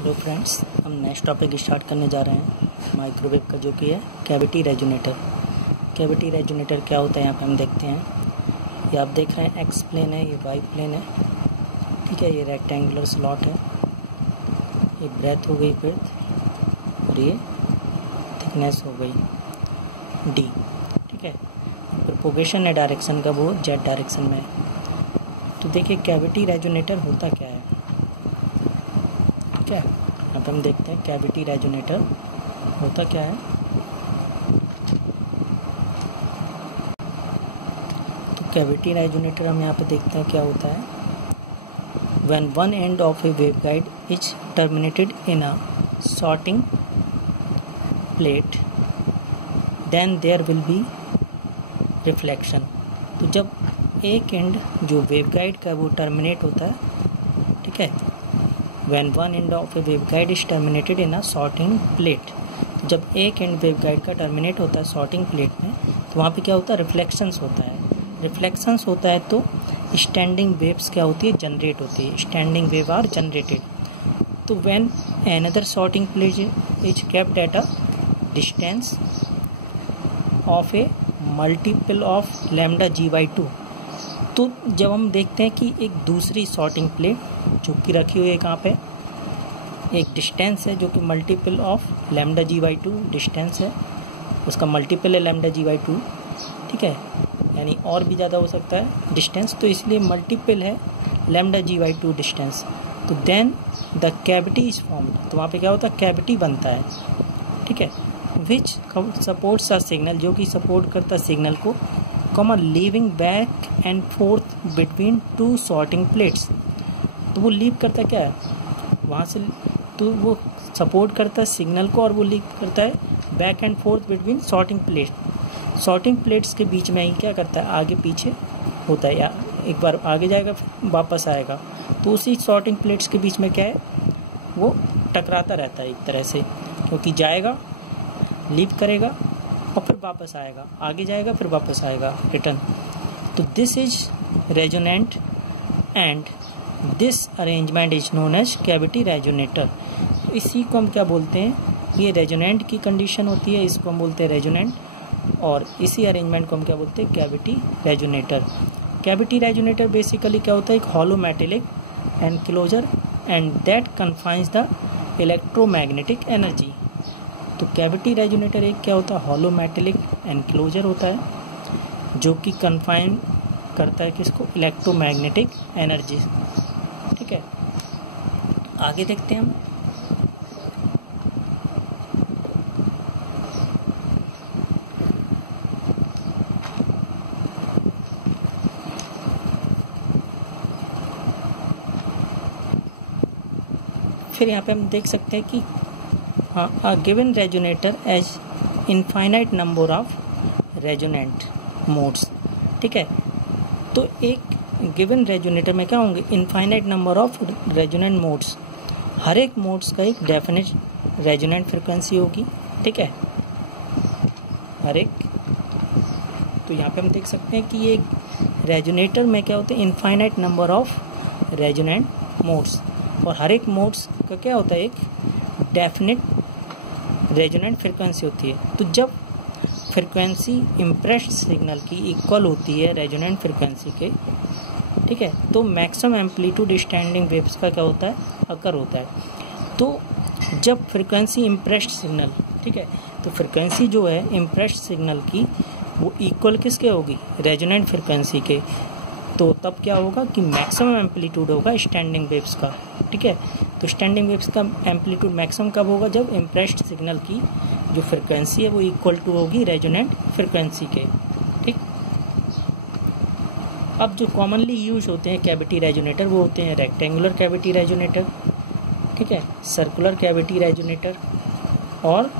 Hello friends, हम next topic start करने जा रहे हैं माइक्रोवेव का, जो कि है कैविटी रेजोनेटर। कैविटी रेजोनेटर क्या होता है यहाँ पे हम देखते हैं। ये आप देख रहे हैं एक्स प्लेन है, ये वाई प्लेन है, ठीक है। ये रेक्टेंगुलर स्लॉट है, ये ब्रेथ हो गई ब्रेथ, और ये थिकनेस हो गई डी, ठीक है। प्रोपोगेशन है डायरेक्शन का, वो जेड डायरेक्शन में है। तो देखिए कैविटी रेजोनेटर होता क्या है, ठीक है। अब हम देखते हैं कैविटी रेजोनेटर होता क्या है। तो कैविटी रेजोनेटर हम यहाँ पे देखते हैं क्या होता है। When one end of a waveguide is terminated in a sorting plate, then there will be reflection। तो जब एक एंड जो वेवगाइड का वो टर्मिनेट होता है, ठीक है। When one end of a waveguide is terminated in a sorting plate, जब एक एंड वेवगाइड का टर्मिनेट होता है सॉर्टिंग प्लेट में, तो वहाँ पे क्या होता है, रिफ्लेक्शंस होता है। रिफ्लेक्शंस होता है तो स्टैंडिंग वेव्स क्या होती है, जनरेट होती है। Standing wave are generated. तो when another sorting plate is kept at a distance of a multiple of lambda g/2, तो जब हम देखते हैं कि एक दूसरी सॉर्टिंग प्लेट जो कि रखी हुई है कहाँ पे, एक डिस्टेंस है जो कि multiple of lambda g/2 distance है, उसका मल्टीपल है लैम्डा g/2, ठीक है। यानी और भी ज़्यादा हो सकता है डिस्टेंस, तो इसलिए मल्टीपल है लैम्डा g/2 डिस्टेंस। तो then the cavity is formed, तो वहाँ पे क्या होता है, कैविटी बनता है, ठीक है। विच सपोर्ट्स अ सिग्नल, जो कि सपोर्ट करता है सिग्नल को, comma leaving back and fourth between two sorting plates. तो वो लीव करता क्या है वहाँ से, तो वो सपोर्ट करता है सिग्नल को और वो लीव करता है back and fourth between sorting plate. Sorting plates के बीच में ही क्या करता है, आगे पीछे होता है, या एक बार आगे जाएगा फिर वापस आएगा। तो उसी सॉर्टिंग प्लेट्स के बीच में क्या है, वो टकराता रहता है एक तरह से, क्योंकि जाएगा लीव करेगा और फिर वापस आएगा, आगे जाएगा फिर वापस आएगा रिटर्न। तो this is resonant and this arrangement is known as cavity resonator. इसी को हम क्या बोलते हैं, ये रेजोनेंट की कंडीशन होती है, इसको हम बोलते हैं रेजोनेंट, और इसी अरेंजमेंट को हम क्या बोलते हैं, cavity resonator. Cavity resonator basically क्या होता है, एक hollow metallic enclosure and that confines the electromagnetic energy. तो कैविटी रेजोनेटर एक क्या होता है, हॉलो मेटेलिक एनक्लोजर होता है जो कि कन्फाइन करता है किसको, इलेक्ट्रोमैग्नेटिक एनर्जी, ठीक है। आगे देखते हैं हम। फिर यहाँ पे हम देख सकते हैं कि a given resonator has infinite number of resonant modes, ठीक है। तो एक गिवन रेजोनेटर में क्या होंगे, infinite number of resonant modes. हर एक मोड्स का एक डेफिनेट रेजोनेंट फ्रिक्वेंसी होगी, ठीक है, हर एक। तो यहाँ पे हम देख सकते हैं कि ये रेजोनेटर में क्या होते हैं, infinite number of resonant modes, और हर एक मोड्स का क्या होता है, एक डेफिनेट रेजोनेंट फ्रिक्वेंसी होती है। तो जब फ्रिक्वेंसी इम्प्रेस्ड सिग्नल की इक्वल होती है रेजोनेंट फ्रिक्वेंसी के, ठीक है, तो मैक्सिमम एम्पलीट्यूड स्टैंडिंग वेव्स का क्या होता है, अकर होता है। तो जब फ्रिक्वेंसी इम्प्रेस्ड सिग्नल, ठीक है, तो फ्रिक्वेंसी जो है इम्प्रेस्ड सिग्नल की वो इक्वल किसके होगी, रेजोनेंट फ्रिक्वेंसी के, तो तब क्या होगा कि मैक्सिमम एम्पलीट्यूड होगा स्टैंडिंग वेव्स का, ठीक है। तो स्टैंडिंग वेव्स का एम्पलीट्यूड मैक्सिमम कब होगा, जब इम्प्रेस्ड सिग्नल की जो फ्रिक्वेंसी है वो इक्वल टू होगी रेजोनेंट फ्रिक्वेंसी के, ठीक। अब जो कॉमनली यूज होते हैं कैविटी रेजोनेटर वो होते हैं रेक्टेंगुलर कैविटी रेजोनेटर, ठीक है, सर्कुलर कैविटी रेजोनेटर और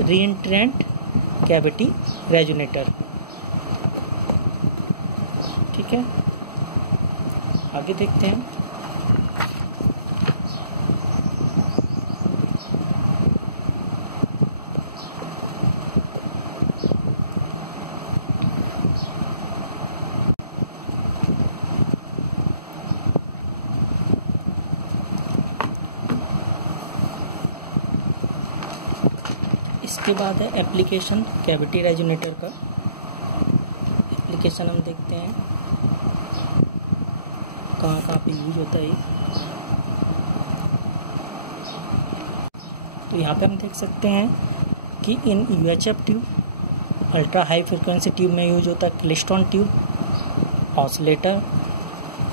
रीएंट्रेंट कैविटी रेजोनेटर, ठीक है। आगे देखते हैं। इसके बाद है एप्लीकेशन कैविटी रेजोनेटर का। एप्लीकेशन हम देखते हैं कहाँ कहाँ पे यूज होता है। तो यहाँ पे हम देख सकते हैं कि इन UHF tube, ultra high frequency tube में यूज होता है। Klystron tube, oscillator,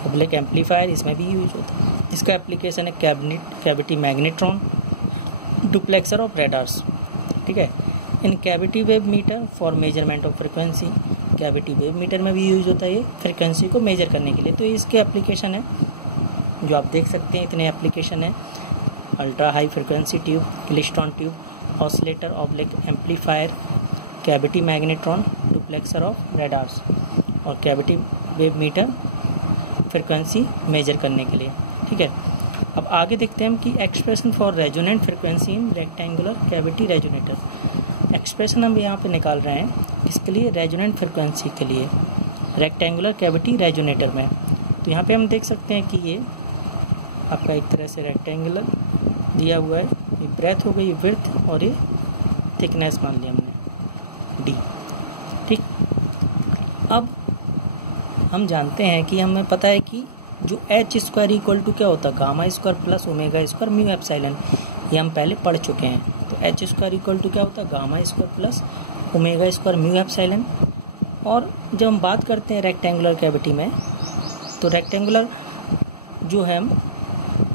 public amplifier, इसमें भी यूज होता है। इसका एप्लीकेशन है cavity magnetron, duplexer of radars. ठीक है। In cavity wave meter for measurement of frequency, cavity wave meter में भी यूज होता है ये फ्रिक्वेंसी को मेजर करने के लिए। तो इसके एप्लीकेशन है जो आप देख सकते हैं, इतने एप्लीकेशन है। Ultra high frequency tube, klystron tube, oscillator, oblique amplifier, cavity magnetron, duplexer of radars और cavity wave meter frequency measure करने के लिए। ठीक है। अब आगे देखते हैं हम कि expression for resonant frequency in rectangular cavity resonator. Expression हम यहाँ पे निकाल रहे हैं किसके लिए? रेजोनेंट फ्रिक्वेंसी के लिए रेक्टेंगुलर कैविटी रेजोनेटर में। तो यहाँ पे हम देख सकते हैं कि ये आपका एक तरह से रेक्टेंगुलर दिया हुआ है। ये ब्रेथ हो गई, विड्थ, और ये थिकनेस मान लिया हमने डी। ठीक। अब हम जानते हैं कि हमें पता है कि जो एच स्क्वायर इक्वल टू क्या होता है? Gamma square plus omega square mu epsilon. ये हम पहले पढ़ चुके हैं। तो एच स्क्वायर इक्वल टू क्या होता है? Gamma square plus omega square mu epsilon. और जब हम बात करते हैं रेक्टेंगुलर कैविटी में, तो रेक्टेंगुलर जो है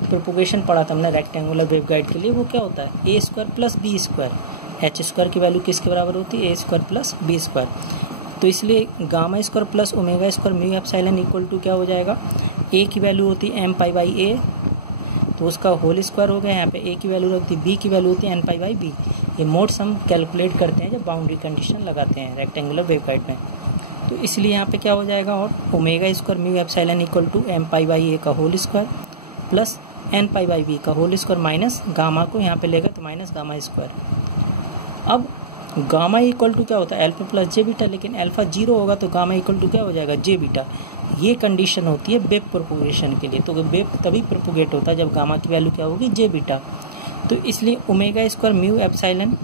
प्रोपोगेशन पढ़ा था हमने रेक्टेंगुलर वेवगाइड के लिए, वो क्या होता है? A square plus B square. H square की वैल्यू किसके बराबर होती है? A square plus B square. तो इसलिए gamma square plus omega square mu epsilon equal to क्या हो जाएगा? ए की वैल्यू होती है एम पाई बाई ए, तो उसका होल स्क्वायर हो गया। यहाँ पे ए की वैल्यू रखती है, बी की वैल्यू होती है एन पाई बाई बी। ये मोड्स हम कैलकुलेट करते हैं जब बाउंड्री कंडीशन लगाते हैं रेक्टेंगुलर वेवगाइड में। तो इसलिए यहाँ पे क्या हो जाएगा? और omega square mu epsilon equal to M pi by A का whole square plus N pi by B का होल स्क्वायर माइनस गामा को यहाँ पे लेगा तो माइनस गामा स्क्वायर। अब गामा इक्वल टू क्या होता है? अल्फा प्लस जे बीटा, लेकिन अल्फा 0 होगा तो गामा इक्वल टू क्या हो जाएगा? जे बीटा। ये कंडीशन होती है वेव प्रोपोगेशन के लिए। तो वेव तभी प्रोपोगेट होता है जब गामा की वैल्यू क्या होगी? J beta. तो इसलिए omega square mu epsilon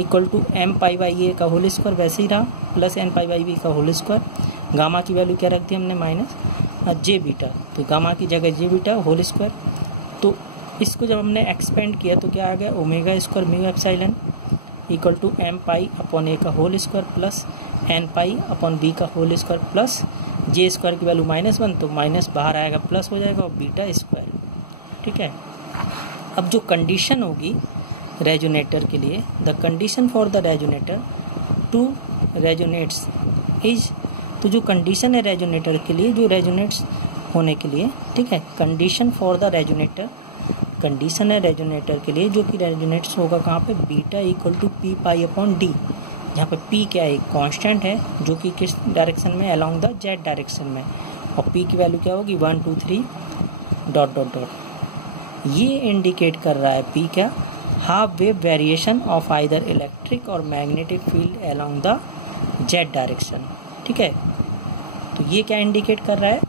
equal to M pi by A का होल स्क्वायर वैसे ही रहा plus N pi by B का होल स्क्वायर। गामा की वैल्यू क्या रख दी हमने? Minus J beta. तो गामा की जगह जे बीटा होल स्क्वायर। तो इसको जब हमने एक्सपेंड किया तो क्या आ गया? Omega square mu epsilon equal to M pi upon A का whole square plus N pi upon B का whole square plus J square की वैल्यू -1, तो माइनस बाहर आएगा प्लस हो जाएगा और बीटा स्क्वायर। ठीक है। अब जो कंडीशन होगी रेजोनेटर के लिए, the condition for the resonator to resonates is, तो जो कंडीशन है रेजोनेटर के लिए, जो रेजोनेट्स होने के लिए, ठीक है, condition for the resonator, condition है रेजोनेटर के लिए जो कि रेजोनेट्स होगा कहाँ पे? Beta equal to p pi upon d. यहाँ पे पी क्या है? कांस्टेंट है जो कि किस डायरेक्शन में? अलोंग द जेड डायरेक्शन में। और पी की वैल्यू क्या होगी? 1 2 3 डॉट डॉट डॉट। ये इंडिकेट कर रहा है पी क्या? Half wave variation of either electric और magnetic field along the Z direction. ठीक है। तो ये क्या इंडिकेट कर रहा है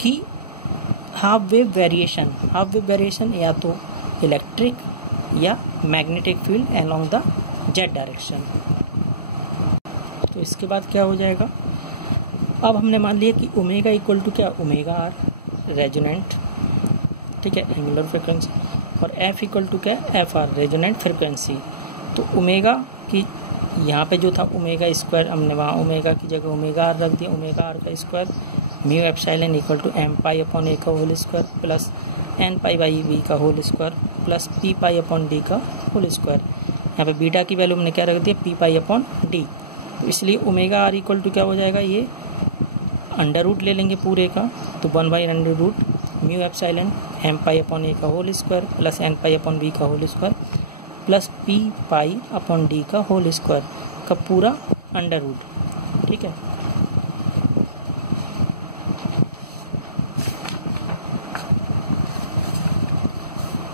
कि हाफ वेव वेरिएशन या तो इलेक्ट्रिक या magnetic field along the Z direction. तो इसके बाद क्या हो जाएगा? अब हमने मान लिया कि ओमेगा इक्वल टू क्या? ओमेगा आर रेजोनेंट, ठीक है, एंगुलर फ्रिक्वेंसी, और एफ इक्वल टू क्या? F R resonant frequency. तो ओमेगा की यहाँ पे जो था ओमेगा स्क्वायर, हमने वहाँ ओमेगा की जगह ओमेगा आर रख दिया। ओमेगा आर का square mu epsilon equal to M pi upon A का whole square plus N pi by B का whole square plus P pi upon D का होल स्क्वायर। यहाँ पे बीटा की वैल्यू हमने क्या रख दिया? P pi upon D. तो इसलिए ओमेगा आर इक्वल टू क्या हो जाएगा? ये अंडर रूट ले लेंगे पूरे का, तो 1/√, mu epsilon M pi upon A का whole square plus N pi upon B का whole square plus P pi upon D का होल स्क्वायर का पूरा अंडर रूट। ठीक है।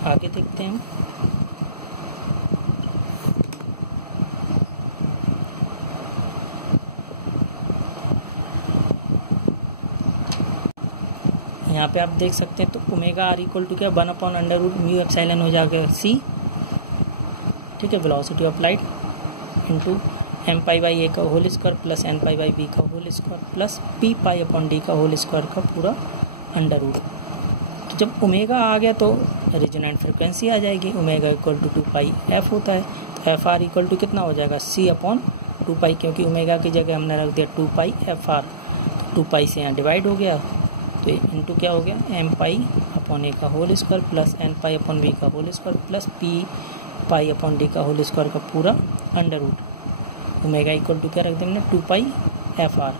आगे देखते हैं। यहाँ पे आप देख सकते हैं तो ओमेगा आर इक्वल टू क्या? 1/√μ एप्सिलॉन हो जाएगा सी। ठीक है, velocity of light. Into M pi by A का whole square plus N pi by B का whole square plus P pi upon D का होल स्क्वायर का पूरा अंडर रूट। तो जब ओमेगा आ गया तो रेजोनेंट फ्रिक्वेंसी आ जाएगी। Omega equal to 2 pi f होता है, तो एफ आर इक्वल टू कितना हो जाएगा सी अपॉन 2 पाई, क्योंकि ओमेगा की जगह हमने रख दिया 2 पाई एफ आर, तो 2 पाई से यहाँ डिवाइड हो गया, तो इंटू क्या हो गया एम पाई अपॉन ए का whole square plus N pi upon B का whole square plus P pi upon D का होल स्क्वायर का पूरा under root. Omega equal to क्या रख देंगे 2 पाई एफ आर।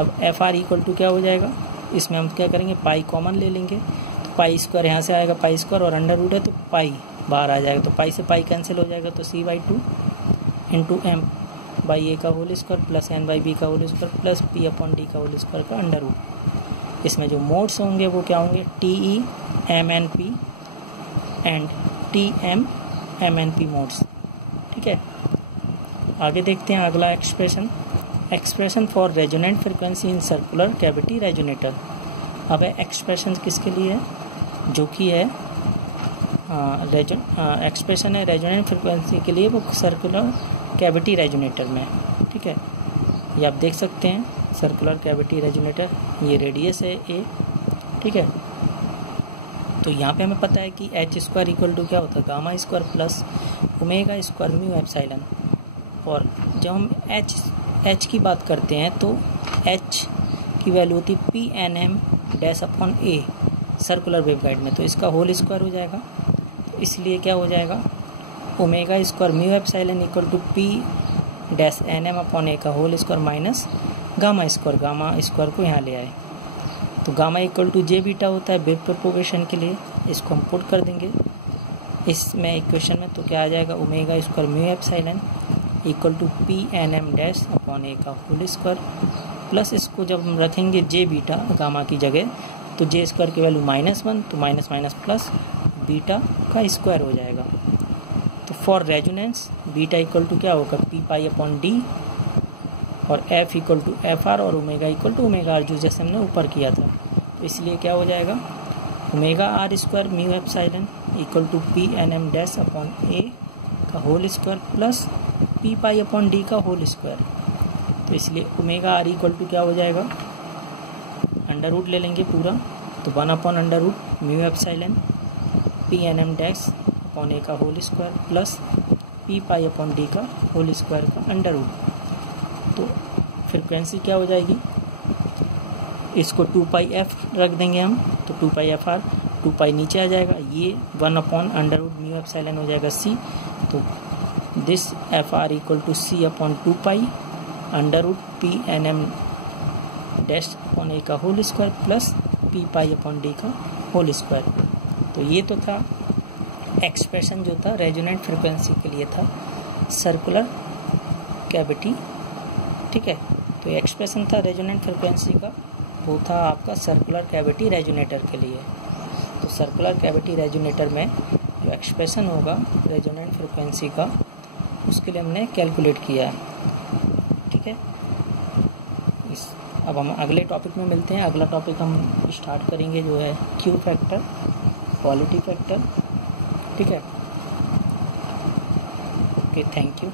अब एफ आर इक्वल टू क्या हो जाएगा, इसमें हम क्या करेंगे पाई कॉमन ले लेंगे, तो पाई स्क्वायर यहाँ से आएगा पाई स्क्वायर और अंडर रूट है तो पाई बाहर आ जाएगा, तो पाई से पाई कैंसिल हो जाएगा, तो C by 2 into M by A का whole square plus N by B का whole square plus P upon D का होल स्क्वायर का अंडर रूट। इसमें जो मोड्स होंगे वो क्या होंगे T E M N P and T M M N P modes. ठीक है, आगे देखते हैं अगला expression for resonant frequency in circular cavity resonator. अब एक्सप्रेशन किसके लिए है, जो कि है एक्सप्रेशन है रेजोनेंट फ्रिक्वेंसी के लिए, वो सर्कुलर कैविटी रेजोनेटर में। ठीक है, ये आप देख सकते हैं सर्कुलर कैविटी रेजोनेटर, ये रेडियस है ए। ठीक है, तो यहाँ पे हमें पता है कि एच स्क्वायर इक्वल टू क्या होता है gamma square plus omega square mu epsilon. और जब हम एच की बात करते हैं तो एच की वैल्यू होती है P N M dash upon a circular waveguide में, तो इसका होल स्क्वायर हो जाएगा, तो इसलिए क्या हो जाएगा omega square mu epsilon equal to P dash N M upon A का whole square minus gamma square को यहाँ ले आए, तो gamma equal to J beta होता है वेव प्रोपोगेशन के लिए। इसको हम पुट कर देंगे इसमें इक्वेशन में, तो क्या आ जाएगा omega square mu epsilon equal to P N M dash upon A का होल स्क्वायर प्लस इसको जब हम रखेंगे जे बीटा गामा की जगह, तो जे स्क्वायर की वैल्यू -1, तो माइनस माइनस प्लस बीटा का स्क्वायर हो जाएगा। तो for resonance beta equal to क्या होगा पी पाई अपॉन डी और F equal to F R और omega equal to omega R, जो जैसे हमने ऊपर किया था। तो इसलिए क्या हो जाएगा omega R square mu epsilon equal to P N M dash upon A का whole square plus P pi upon D का होल स्क्वायर। तो इसलिए ओमेगा आर इक्वल टू क्या हो जाएगा अंडर रूट ले लेंगे पूरा, तो 1 upon under root mu epsilon P N M dash upon A का whole square plus P pi upon D का होल स्क्वायर का अंडर रूट। तो फ्रिक्वेंसी क्या हो जाएगी, इसको 2 पाई एफ रख देंगे हम, तो 2 पाई एफ आर, 2 पाई नीचे आ जाएगा, ये 1 upon under root mu epsilon हो जाएगा सी, तो this F R equal to C upon 2 pi under root P N M dash upon A का whole square plus P pi upon D का whole square. तो ये तो था expression जो था रेजोनेंट फ्रिक्वेंसी के लिए था सर्कुलर कैविटी। ठीक है, तो एक्सप्रेशन था रेजोनेंट फ्रिक्वेंसी का, वो था आपका सर्कुलर कैविटी रेजोनेटर के लिए। तो सर्कुलर कैविटी रेजोनेटर में जो एक्सप्रेशन होगा रेजोनेंट फ्रिक्वेंसी का, उसके लिए हमने कैलकुलेट किया है। ठीक है, अब हम अगले टॉपिक में मिलते हैं। अगला टॉपिक हम स्टार्ट करेंगे जो है क्यू फैक्टर, क्वालिटी फैक्टर। ठीक है, ओके, थैंक यू।